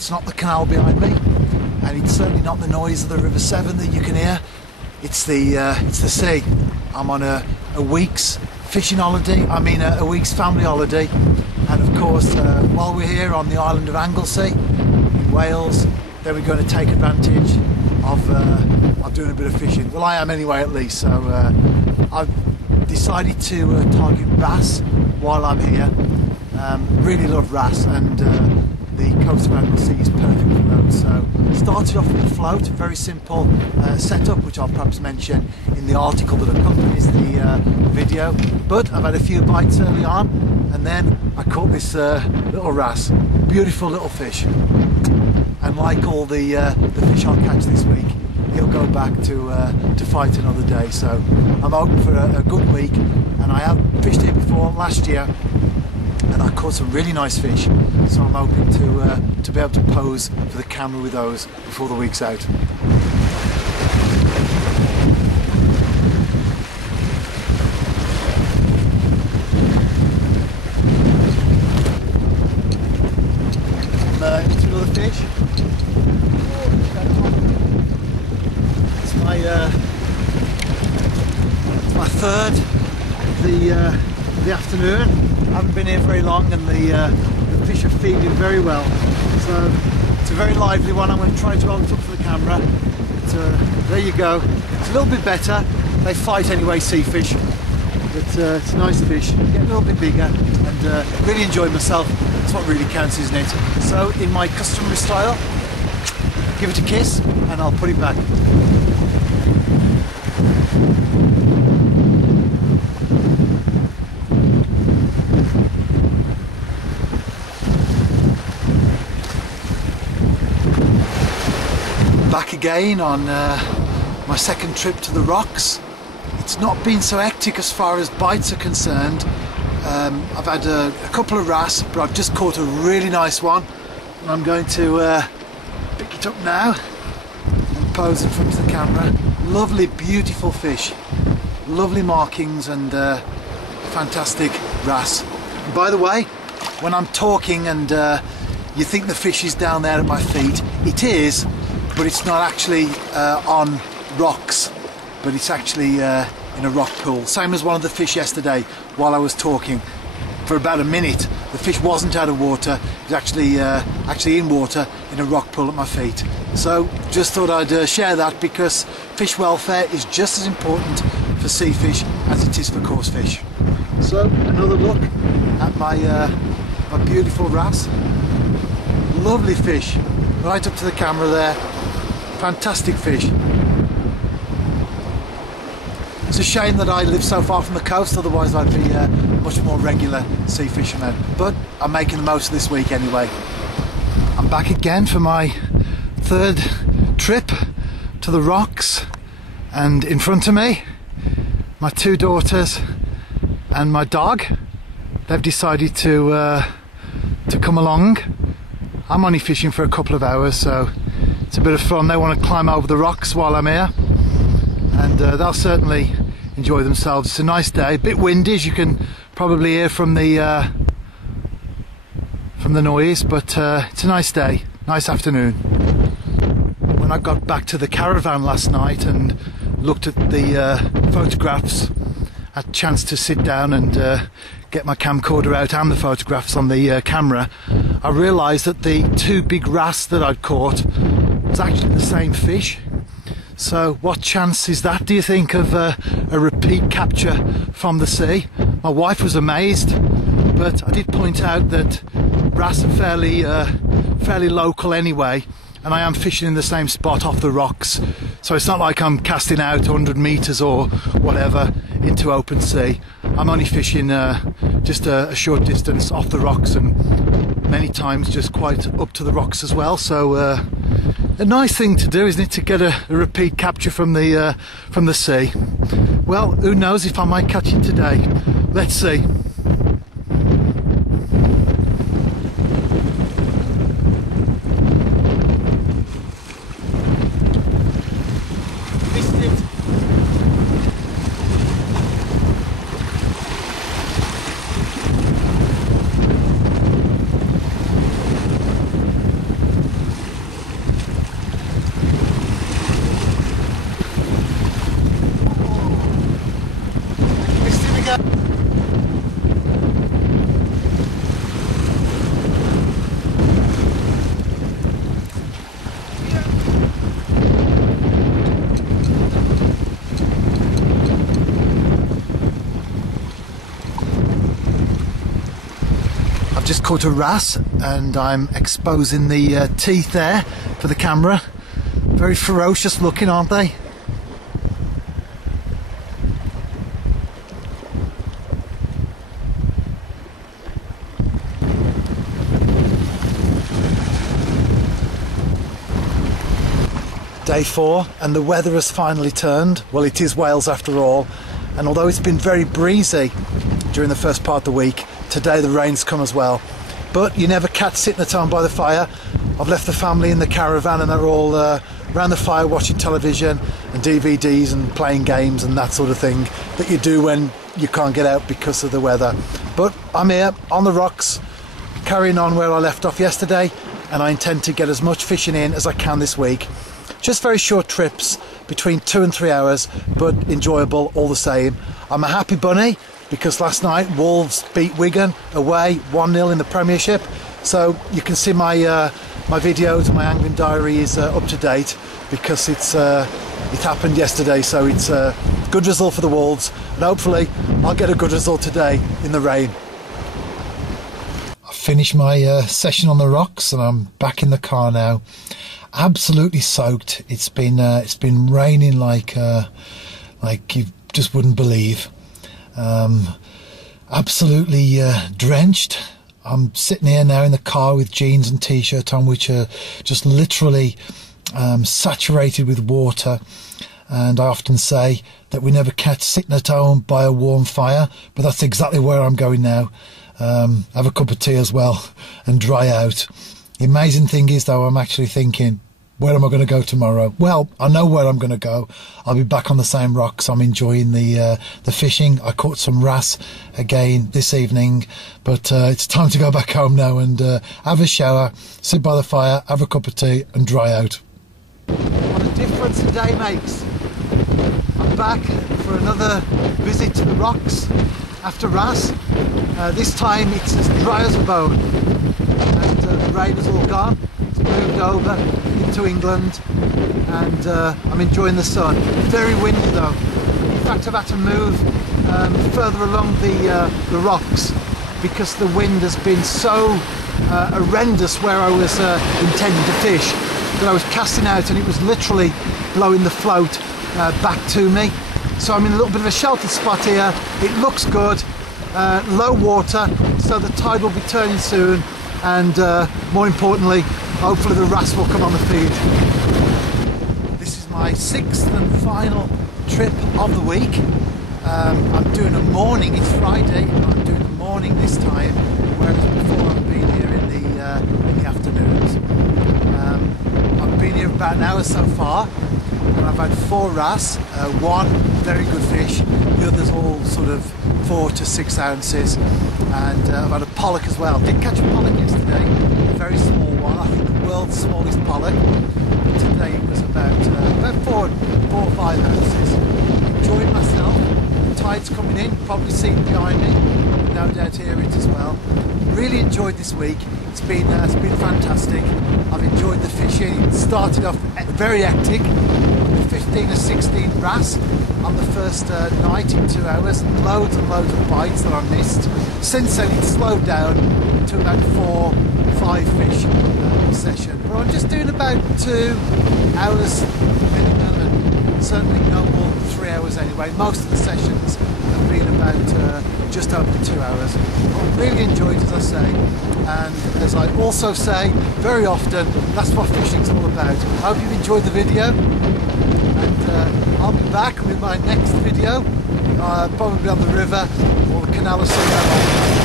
That's not the canal behind me, and it's certainly not the noise of the River Severn that you can hear. It's the sea. I'm on a week's fishing holiday, a week's family holiday, and of course while we're here on the island of Anglesey in Wales, then we're going to take advantage of doing a bit of fishing. Well, I am anyway, at least. So I've decided to target wrasse while I'm here. Really love wrasse, and the coast of Anglesey is perfect for those. So started off with a float, very simple setup, which I'll perhaps mention in the article that accompanies the video. But I've had a few bites early on, and then I caught this little wrasse. Beautiful little fish, and like all the fish I'll catch this week, he'll go back to fight another day. So I'm hoping for a good week, and I have fished here before last year, and I caught some really nice fish, so I'm hoping to be able to pose for the camera with those before the week's out. Into another fish. It's my third of the afternoon. I haven't been here very long, and the fish are feeding very well. So it's a very lively one. I'm going to try to hold it up for the camera. But, there you go. It's a little bit better. They fight anyway, sea fish. But it's a nice fish. Get a little bit bigger, and really enjoy myself. That's what really counts, isn't it? So in my customary style, give it a kiss, and I'll put it back. Back again on my second trip to the rocks. It's not been so hectic as far as bites are concerned. I've had a couple of wrasse, but I've just caught a really nice one, and I'm going to pick it up now and pose in front of the camera. Lovely, beautiful fish, lovely markings, and fantastic wrasse. And by the way, when I'm talking and you think the fish is down there at my feet, it is, but it's not actually on rocks, but it's actually in a rock pool. Same as one of the fish yesterday while I was talking. For about a minute the fish wasn't out of water, it was actually in water in a rock pool at my feet. So just thought I'd share that, because fish welfare is just as important for sea fish as it is for coarse fish. So another look at my beautiful wrasse. Lovely fish, right up to the camera there. Fantastic fish. It's a shame that I live so far from the coast, otherwise I'd be a much more regular sea fisherman. But I'm making the most of this week anyway. I'm back again for my third trip to the rocks, and in front of me, my two daughters and my dog. They've decided to come along. I'm only fishing for a couple of hours, so it's a bit of fun. They want to climb over the rocks while I'm here, and they'll certainly enjoy themselves. It's a nice day, a bit windy, as you can probably hear from the noise, but it's a nice day, nice afternoon. When I got back to the caravan last night and looked at the photographs, I had a chance to sit down and get my camcorder out and the photographs on the camera, I realised that the two big wrasse that I'd caught was actually the same fish. So what chance is that, do you think, of a repeat capture from the sea? My wife was amazed, but I did point out that wrasse are fairly local anyway, and I am fishing in the same spot off the rocks, so it's not like I'm casting out 100 metres or whatever into open sea. I'm only fishing just a short distance off the rocks, and many times just quite up to the rocks as well. So a nice thing to do, isn't it, to get a repeat capture from the sea. Well, who knows if I might catch it today. Let's see. caught a wrasse and I'm exposing the teeth there for the camera. Very ferocious looking, aren't they? Day 4 and the weather has finally turned. Well, it is Wales after all, and although it's been very breezy during the first part of the week, today the rain's come as well. But you never catch sitting at home by the fire. I've left the family in the caravan and they're all around the fire watching television and DVDs and playing games and that sort of thing that you do when you can't get out because of the weather. But I'm here on the rocks, carrying on where I left off yesterday, and I intend to get as much fishing in as I can this week. Just very short trips, between 2 and 3 hours, but enjoyable all the same. I'm a happy bunny because last night Wolves beat Wigan away 1-0 in the Premiership. So you can see my my videos, my angling diary is up to date because it happened yesterday. So it's a good result for the Wolves, and hopefully I'll get a good result today in the rain. I finished my session on the rocks and I'm back in the car now. Absolutely soaked. It's been raining like you just wouldn't believe. Absolutely drenched. I'm sitting here now in the car with jeans and t-shirt on, which are just literally saturated with water. And I often say that we never catch sitting at home by a warm fire, but that's exactly where I'm going now. Have a cup of tea as well and dry out. The amazing thing is, though, I'm actually thinking, where am I going to go tomorrow? Well, I know where I'm going to go. I'll be back on the same rocks. I'm enjoying the fishing. I caught some wrasse again this evening, but it's time to go back home now and have a shower, sit by the fire, have a cup of tea and dry out. What a difference a day makes. I'm back for another visit to the rocks after Wrasse. This time it's as dry as a bone, and the rain is all gone. It's moved over into England, and I'm enjoying the sun. Very windy though. In fact, I've had to move further along the rocks because the wind has been so horrendous where I was intending to fish, that I was casting out and it was literally blowing the float back to me. So I'm in a little bit of a sheltered spot here. It looks good, low water, so the tide will be turning soon, and more importantly, hopefully the wrasse will come on the feed. This is my 6th and final trip of the week. I'm doing a morning, it's Friday, and I'm doing a morning this time, whereas before I've been here in the afternoons. I've been here about an hour so far, and I've had 4 wrasse, 1 very good fish, the others all sort of 4 to 6 ounces, and I've had a pollock as well. Did catch a pollock yesterday, a very small one, I think the world's smallest pollock. Today it was about 4 or 5 ounces. Enjoyed myself. The tide's coming in, probably seen it behind me, no doubt hear it as well. Really enjoyed this week. It's been fantastic. I've enjoyed the fishing. It started off very hectic, 15 or 16 wrasse on the first night in 2 hours, loads and loads of bites that I missed. Since then it's slowed down to about 4 or 5 fish per session, but I'm just doing about 2 hours minimum, and certainly no more than 3 hours anyway. Most of the sessions have been about just over 2 hours. I've really enjoyed it, as I say, and as I also say very often, that's what fishing's all about. I hope you've enjoyed the video, and I'll be back with my next video, probably on the river or the canal or somewhere like that.